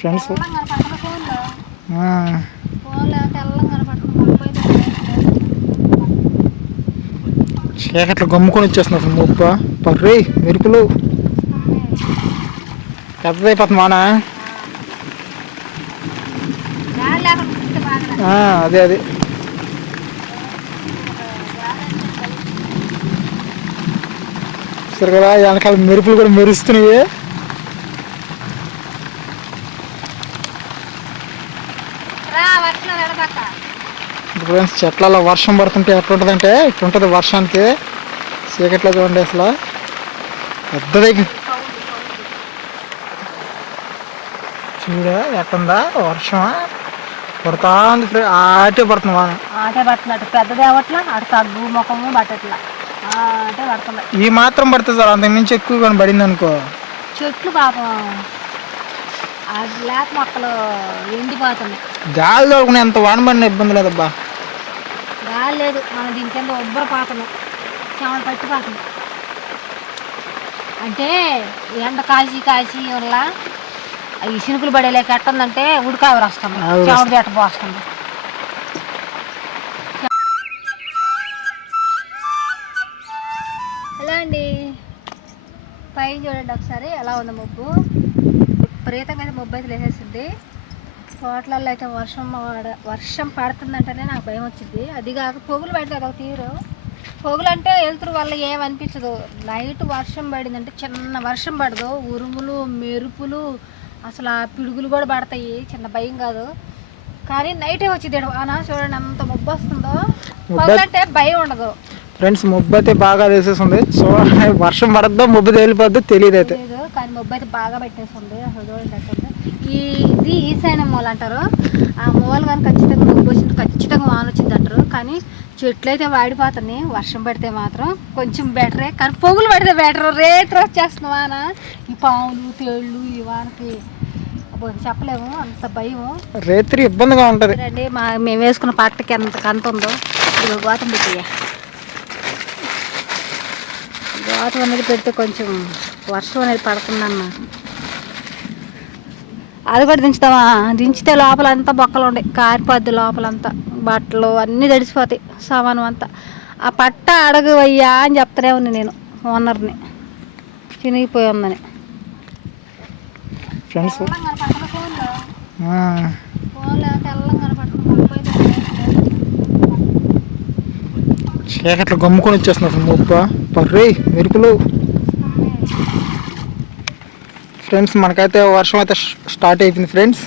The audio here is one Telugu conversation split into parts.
ఫ్రెండ్స్ చీకట్లు గమ్ముకొని వచ్చేస్తున్నారు అసలు ముప్ప పర్రీ మెరుపులు పెద్దదైపోతుంది మానా అదే అదే సరే కదా వెనకాల మెరుపులు కూడా మెరుస్తున్నాయి. ఫ్రెండ్స్ చెట్లలో వర్షం పడుతుంటే ఎట్లుంటుందంటే ఇట్లుంటుంది వర్షానికి. చీకట్లో చూడండి అసలు పెద్దదై చూడ ఎట్టుందా వర్షం పడుతా ఉంది. ఆటే పడుతుంది వాన ఆటే పడుతున్నట్టు పెద్దది అవ్వట్లా అటు తగ్గు ముఖము పట్టట్లా ఆటే పడుతుంది. ఈ మాత్రం పడుతుంది సార్, అంతకు మించి ఎక్కువ కానీ పడింది అనుకో చెట్లు పాపం అది లేక మొక్కలు ఎండిపోతున్నాయి. గాలి తోలుకునే ఎంత వాన పడిన ఇబ్బంది లేదబ్బా. గాలి లేదు మనం దీని కింద ఉబ్బర పాతున్నాం, చెమట పట్టిపోతుంది. అంటే ఎండ కాసి కాసి వల్ల ఈ చినుకులు పడేలేక ఎట్టుందంటే ఉడికావరు వస్తుంది, చెమట చెట్ట పోస్తుంది. ఎలా అండి పైన చూడండి ఒకసారి ఎలా ఉంది మబ్బు. విపరీతంగా అయితే మబ్బు అయితే లేసేసింది. తోటలలో అయితే వర్షం పడుతుందంటేనే నాకు భయం వచ్చింది. అది కాక పొగులు పడితే అదొక తీరు. పొగులు అంటే వెలుతురు వల్ల ఏమనిపించదు. నైట్ వర్షం పడిందంటే చిన్న వర్షం పడదు, ఉరుములు మెరుపులు అసలు ఆ పిడుగులు కూడా పడతాయి. చిన్న భయం కాదు కానీ నైటే వచ్చింది అనా చూడండి అంత మబ్బు వస్తుందో. పొగలంటే భయం ఉండదు ఫ్రెండ్స్. మబ్బు అయితే బాగా వేసేస్తుంది. సో వర్షం పడద్దో మబ్బు తేలిపోద్దో తెలియదు అయితే, కానీ మబ్బు అయితే బాగా పెట్టేస్తుంది. అసలు చూడండి అట్టుంది. ఇది ఈశాన్య మూల అంటారు. ఆ మూల కానీ ఖచ్చితంగా మబ్బు వచ్చింది, ఖచ్చితంగా వాన వచ్చింది అంటారు. కానీ చెట్లు అయితే వాడిపోతున్నాయి. వర్షం పడితే మాత్రం కొంచెం బెటరే, కానీ పొగులు పడితే బెటర్. రేట్లు వచ్చేస్తుంది వాన. ఈ పాములు తేళ్ళు ఈ వానకి చెప్పలేము, అంత భయం. రేత్రి ఇబ్బందిగా ఉంటుంది అండి. మేము వేసుకున్న పట్టకి ఎంత కంత ఉందో ఇది గోతం పెట్టియ్యా. గోతం అనేది పెడితే కొంచెం వర్షం అనేది పడుతుందన్న. అది కూడా దించుతామా, దించితే లోపలంతా బొక్కలు ఉండే కారిపోద్ది. లోపలంతా బట్టలు అన్నీ తడిసిపోతాయి, సామాను అంతా. ఆ పట్ట అడగు అయ్యా అని చెప్తానే ఉంది నేను ఓనర్ని, చినిగిపోయి ఉందని. ఫ్రెండ్స్ చీకట్లు గమ్ముకొని వచ్చేస్తున్నారు అసలు ముప్ప పర్రీ మెరుపులు. ఫ్రెండ్స్ మనకైతే వర్షం అయితే స్టార్ట్ అయిపోయింది. ఫ్రెండ్స్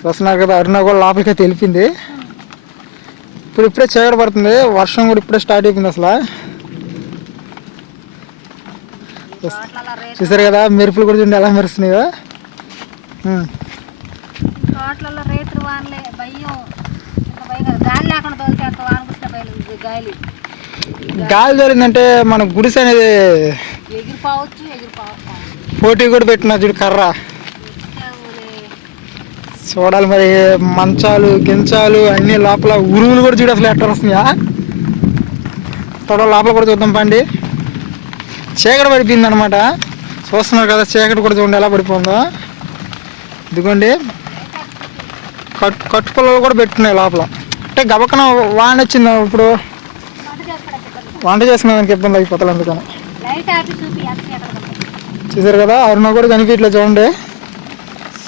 చూస్తున్నారు కదా, అరుణ కూడా లోపలికి అయితే వెళ్ళిపోయింది. ఇప్పుడే చీకటి పడుతుంది, వర్షం కూడా ఇప్పుడే స్టార్ట్ అయిపోయింది. అసలు చూసారు కదా మెరుపులు కూడా చూడండి ఎలా మెరుస్తున్నాయో. తోటలలో రైతులు వానలే భయం, గాలి లేకుండా తోలితే అంత వాన వస్తే గాలి గాలి తోలిందంటే మన గుడిసె అనేది ఎగిరిపోవచ్చు. పోటీ కూడా పెట్టిన చూడు కర్ర చూడాలి మరి. మంచాలు గించాలు అన్ని లోపల ఉరువులు కూడా చూడు అసలు ఎట్లా వస్తున్నాయా. తొడ లోపల కూడా చూద్దాం పండి. చీకటి పడిపోయింది అనమాట. చూస్తున్నారు కదా చీకటి కూడా చూడండి ఎలా పడిపోయిందో. ఇదిగోండి కట్టు పొలాలు కూడా పెట్టున్నాయి లోపల. అంటే గబకన వాన వచ్చింది, ఇప్పుడు వంట చేసుకునే దానికి ఇబ్బంది అయిపోతుంది. అందుకని చూసారు కదా అరుణ కూడా కనిపించట్లేదు చూడండి,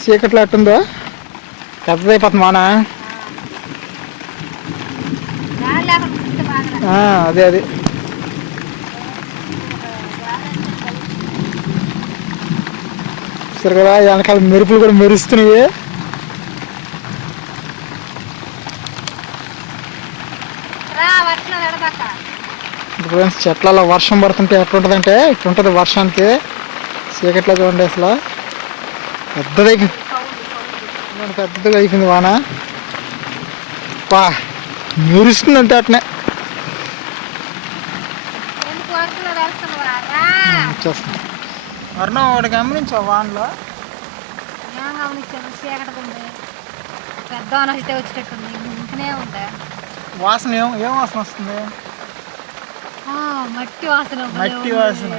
చీకట్లో ఎట్టుందో. పెద్దదైపోతుంది వాన. అదే అదే చూసారు కదా వెనకాల మెరుపులు కూడా మెరుస్తున్నాయి. ఫ్రెండ్స్ చెట్లలో వర్షం పడుతుంటే ఎట్లుంటుందంటే ఇట్లుంటుంది వర్షానికి. చీకట్లో చూడండి అసలు పెద్దగా అయిపోయింది వాన. వా మెరుస్తుంది అంతే అట్నే అరుణ. ఒకటి గమనించావు వానలో పెద్ద అయితే వచ్చేటట్టుంది, ఇంకనే ఉంటాయి. వాసన ఏం వాసన వస్తుంది? మట్టి వాసన. మట్టి వాసన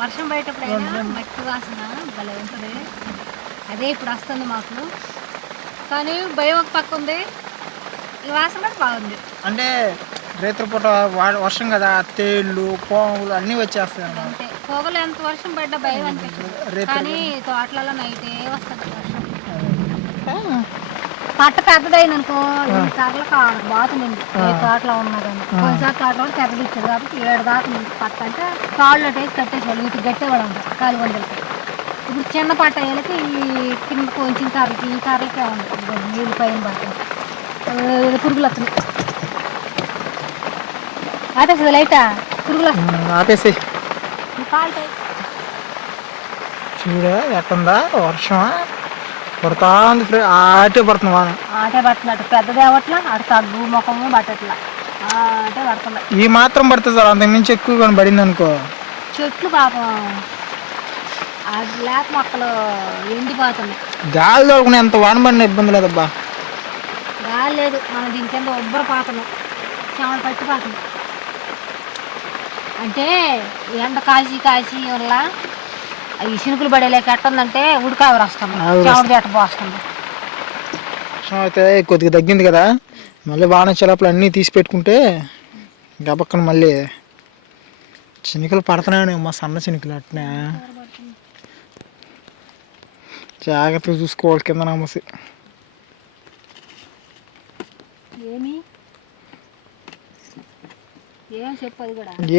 వర్షం పడేటప్పుడు మట్టి వాసన భలే ఉంటుంది. అదే ఇప్పుడు వస్తుంది మాకు. కానీ భయం ఒక పక్క ఉంది, ఈ వాసన కూడా బాగుంది. అంటే రేత్రిపూట వర్షం కదా, తేళ్ళు పాములు అన్నీ వచ్చేస్తాయి అన్నమాట. అంతే, పొగలు ఎంత వర్షం పడ్డా భయం అనిపించదు. కానీ తోటలలో నైటే వస్తుంది వర్షం. పట్ట పెద్దదైంది అనుకో, ఈ కర్రలకు బాతుందండి ఏ తోటలో ఉన్నదని. కొంచెం తోటలో కూడా పెద్దది ఇచ్చారు కాబట్టి 7 దాకా ఉంది పట్ట. అంటే తాళ్ళు అటేసి కట్టేసేవాళ్ళు, వీటికి గట్టేవాళ్ళు అంటారు 400. ఇప్పుడు చిన్న పట్ట అయ్యేలకి ఈ కింద కొంచెం కర్రకి ఈ కర్రలకే ఉంది నీళ్ళు పైన పడుతుంది. పురుగులు వస్తున్నాయి. ఆపేస్తుంది లైటా, పురుగులు ఆపేసి కాలుతాయి. చూడ ఎట్టుందా వర్షం పడుతా ఉంది, ఆటే పడుతుంది వాన. ఆటే పడుతుంది, అటు పెద్దది అవ్వట్లా, అటు తగ్గు ముఖము పట్టట్లా, ఆటే పడుతుంది. ఈ మాత్రం పడుతుంది సార్, అంతకు మించి ఎక్కువ కానీ పడింది అనుకో చెట్లు పాపం అది లేక మొక్కలు ఎండిపోతున్నాయి. గాలి తోలుకునే ఎంత వాన పడిన ఇబ్బంది లేదబ్బా. గాలి లేదు, మనం దీని కింద ఉబ్బరపోతున్నాం, చెమలు పట్టిపోతున్నాం. అంటే ఎండ కాసి వల్ల ఈ చినుకులు పడేలేక ఎట్టుందంటే ఉడికావరు వస్తుంది, చెమడు చెట్ట పోస్తుంది. వర్షం అయితే కొద్దిగా తగ్గింది కదా, మళ్ళీ వాన వచ్చేలోపల అన్నీ తీసి పెట్టుకుంటే గబక్కన మళ్ళీ చినుకులు పడుతున్నాయి మా సన్న చినుకులు అట్నే. జాగ్రత్తగా చూసుకోవాలి కింద నమ్మసి.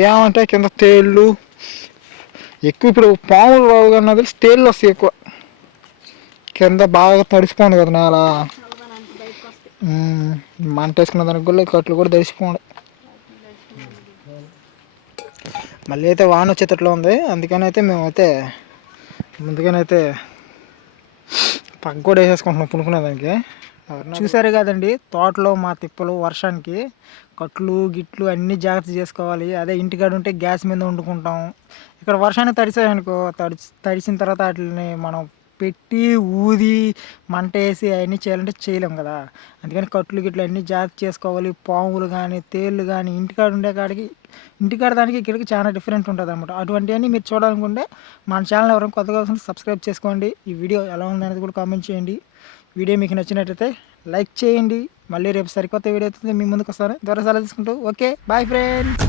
ఏమంటే కింద తేళ్ళు ఎక్కువ, ఇప్పుడు పాములు రావు కానీ తెలిసి తేళ్ళు వస్తాయి ఎక్కువ. కింద బాగా తడిసిపోండి కదా నేల, మంట వేసుకున్న దానికి కూడా కట్లు కూడా తడిసిపోండి. మళ్ళీ అయితే వాన వచ్చేటట్లు ఉంది, అందుకని అయితే మేమైతే ముందుగానైతే పక్క కూడా వేసేసుకుంటున్నాం పునుకునే దానికి. చూసారు కదండి తోటలో మా తిప్పలు వర్షానికి. కట్లు గిట్లు అన్నీ జాగ్రత్త చేసుకోవాలి. అదే ఇంటికాడ ఉంటే గ్యాస్ మీద వండుకుంటాం. ఇక్కడ వర్షాన్ని తడిసాయనుకో, తడిసిన తర్వాత వాటిని మనం పెట్టి ఊది మంట వేసి అవన్నీ చేయాలంటే చేయలేం కదా. అందుకని కట్లు గిట్లు అన్నీ జాగ్రత్త చేసుకోవాలి. పాములు కానీ తేళ్ళు కానీ ఇంటికాడ ఉండే కాడికి, ఇంటికాడ దానికి ఇక్కడికి చాలా డిఫరెంట్ ఉంటుంది అనమాట. అటువంటివన్నీ మీరు చూడాలనుకుంటే మన ఛానల్ ఎవరైనా కొత్తగా సబ్స్క్రైబ్ చేసుకోండి. ఈ వీడియో ఎలా ఉందనేది కూడా కామెంట్ చేయండి. వీడియో మీకు నచ్చినట్టయితే లైక్ చేయండి. మళ్ళీ రేపు సరికొత్త వీడియో అయితే మీ ముందుకు వస్తాను. త్వరగా సెలవు తీసుకుంటూ ఓకే బాయ్ ఫ్రెండ్స్.